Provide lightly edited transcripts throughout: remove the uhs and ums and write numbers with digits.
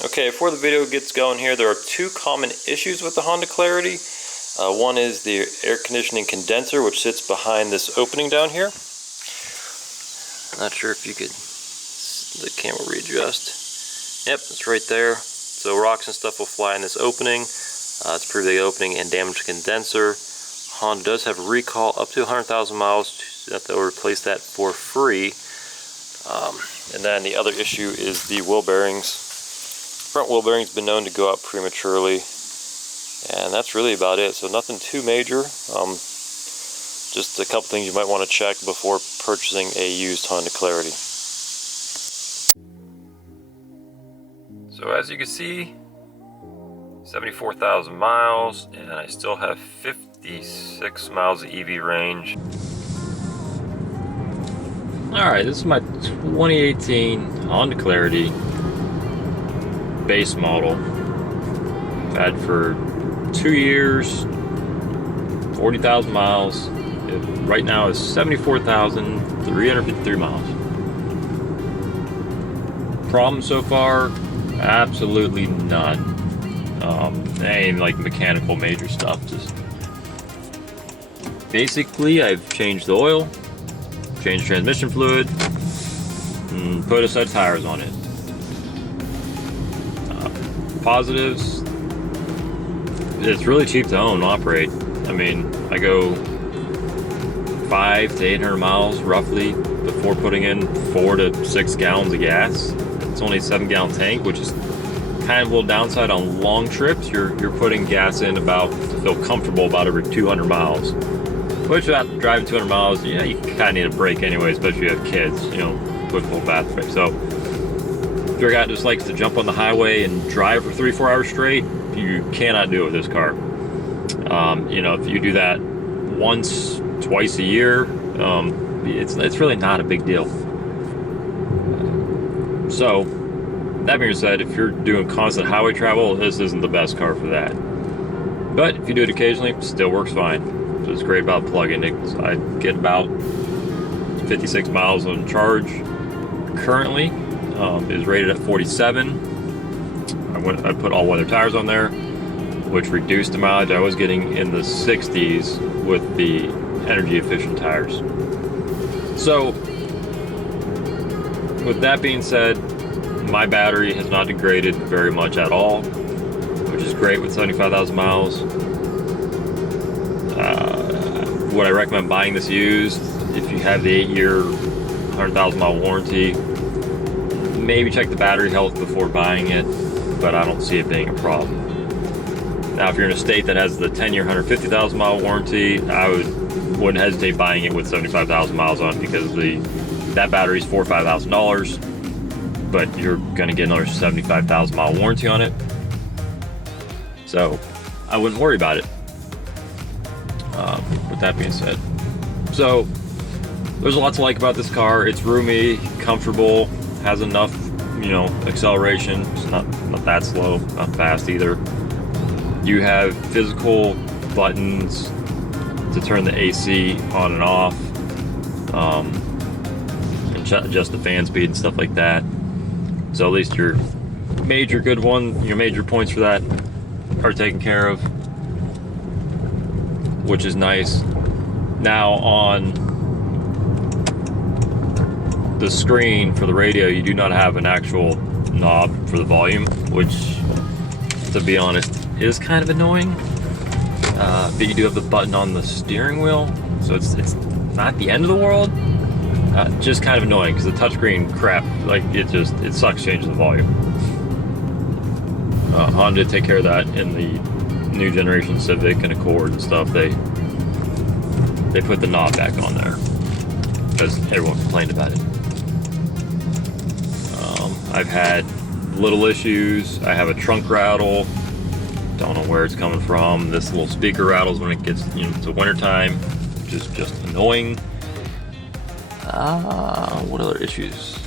Okay, before the video gets going here, there are two common issues with the Honda Clarity. One is the air conditioning condenser, which sits behind this opening down here. Not sure if you could, the camera readjust. Yep, it's right there. So rocks and stuff will fly in this opening. It's a pretty big opening and damaged condenser. Honda does have a recall up to 100,000 miles that they'll replace that for free. And then the other issue is the wheel bearings. Front wheel bearing's been known to go out prematurely, and that's really about it. So nothing too major. Just a couple things you might want to check before purchasing a used Honda Clarity. So as you can see, 74,000 miles, and I still have 56 miles of EV range. Alright, this is my 2018 Honda Clarity base model. I've had for 2 years, 40,000 miles. Right now is 74,353 miles. Problem so far? Absolutely none. Ain't like mechanical major stuff. Just basically, I've changed the oil, changed transmission fluid, and put a set of tires on it. Positives, it's really cheap to own and operate. I mean, I go 500 to 800 miles roughly before putting in 4 to 6 gallons of gas. It's only a 7-gallon tank, which is kind of a little downside on long trips. You're putting gas in about to feel comfortable about every 200 miles. Which after driving 200 miles, yeah, you kind of need a break anyway, especially if you have kids, you know, quick little bath break. So if you're a guy that just likes to jump on the highway and drive for 3-4 hours straight, you cannot do it with this car. You know, if you do that once, twice a year, it's really not a big deal. So, that being said, if you're doing constant highway travel, this isn't the best car for that. But if you do it occasionally, it still works fine. So it's great about plug-in. I get about 56 miles on charge currently. Is rated at 47. I put all-weather tires on there, which reduced the mileage. I was getting in the 60s with the energy-efficient tires. So, with that being said, my battery has not degraded very much at all, which is great with 75,000 miles. Would I recommend buying this used? If you have the 8-year, 100,000 mile warranty, maybe check the battery health before buying it, but I don't see it being a problem. Now, if you're in a state that has the 10-year, 150,000 mile warranty, I wouldn't hesitate buying it with 75,000 miles on, because that battery is $4,000 or $5,000, but you're going to get another 75,000 mile warranty on it. So I wouldn't worry about it. With that being said, so there's a lot to like about this car. It's roomy, comfortable, has enough, you know, acceleration. It's not that slow, not fast either. You have physical buttons to turn the AC on and off, and adjust the fan speed and stuff like that. So at least your major points for that are taken care of, which is nice. Now on the screen for the radio, you do not have an actual knob for the volume, which, to be honest, is kind of annoying. But you do have the button on the steering wheel, so it's not the end of the world. Just kind of annoying because the touchscreen crap, like it sucks changing the volume. Honda did take care of that in the new generation Civic and Accord and stuff. They put the knob back on there because everyone complained about it. I've had little issues. I have a trunk rattle. Don't know where it's coming from. This little speaker rattles when it gets, you know, to wintertime, which is just annoying. What other issues?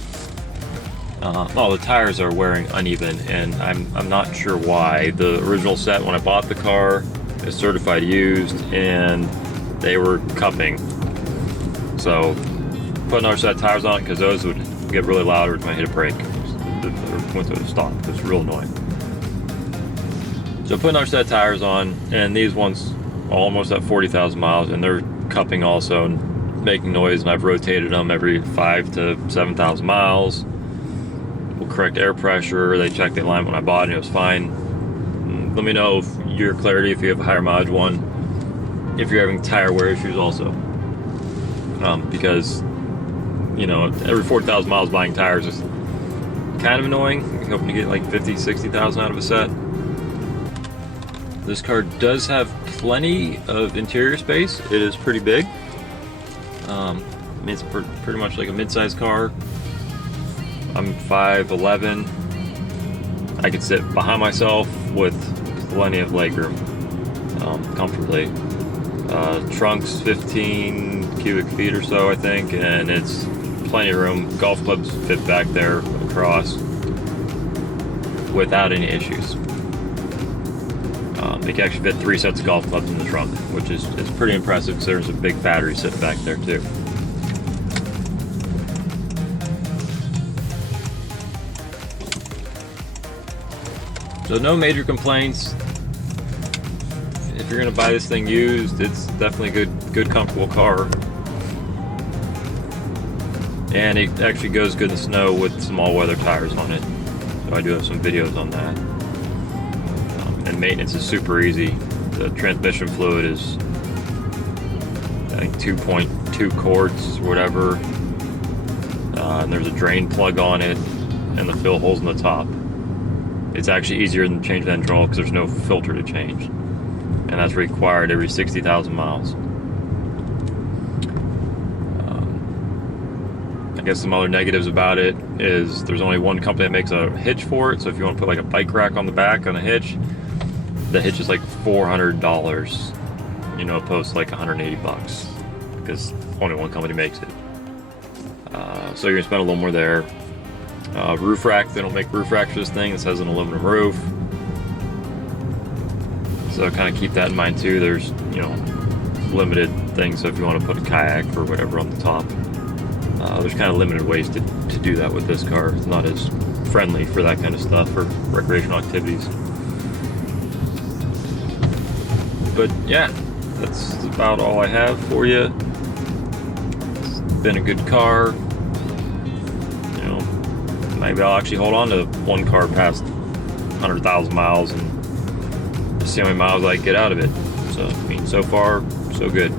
The tires are wearing uneven, and I'm not sure why. The original set when I bought the car is certified used, and they were cupping. So put another set of tires on it because those would get really loud every time I hit a brake. went to a stop. It was real annoying. So put another set of tires on, and these ones almost at 40,000 miles, and they're cupping also and making noise, and I've rotated them every 5 to 7,000 miles. We'll correct air pressure. They checked the alignment when I bought it, and it was fine. Let me know if your clarity, if you have a higher mileage one, if you're having tire wear issues also. Because, you know, every 40,000 miles buying tires is kind of annoying. You're hoping to get like 50, 60,000 out of a set. This car does have plenty of interior space. It is pretty big. I mean, it's pretty much like a mid-sized car. I'm 5'11". I could sit behind myself with plenty of legroom, comfortably. Trunk's 15 cubic feet or so, I think, and it's plenty of room. Golf clubs fit back there across without any issues. They can actually fit 3 sets of golf clubs in the trunk, which is pretty impressive because there's a big battery sitting back there too. So no major complaints. If you're gonna buy this thing used, it's definitely a good comfortable car. And it actually goes good in snow with some all-weather tires on it. So I do have some videos on that. And maintenance is super easy. The transmission fluid is, I think, 2.2 quarts or whatever. And there's a drain plug on it, and the fill holes in the top. It's actually easier than changing that hydraulic because there's no filter to change. And that's required every 60,000 miles. I guess some other negatives about it is there's only one company that makes a hitch for it. So if you want to put like a bike rack on the back on a hitch, the hitch is like $400, you know, opposed to like 180 bucks because only one company makes it. So you're gonna spend a little more there. Roof rack, they don't make roof racks for this thing. This has an aluminum roof. So kind of keep that in mind too. There's, you know, limited things. So if you want to put a kayak or whatever on the top, there's kind of limited ways to do that with this car. It's not as friendly for that kind of stuff for recreational activities. But yeah, that's about all I have for you. It's been a good car. You know, maybe I'll actually hold on to one car past 100,000 miles and see how many miles I can get out of it. So, I mean, so far, so good.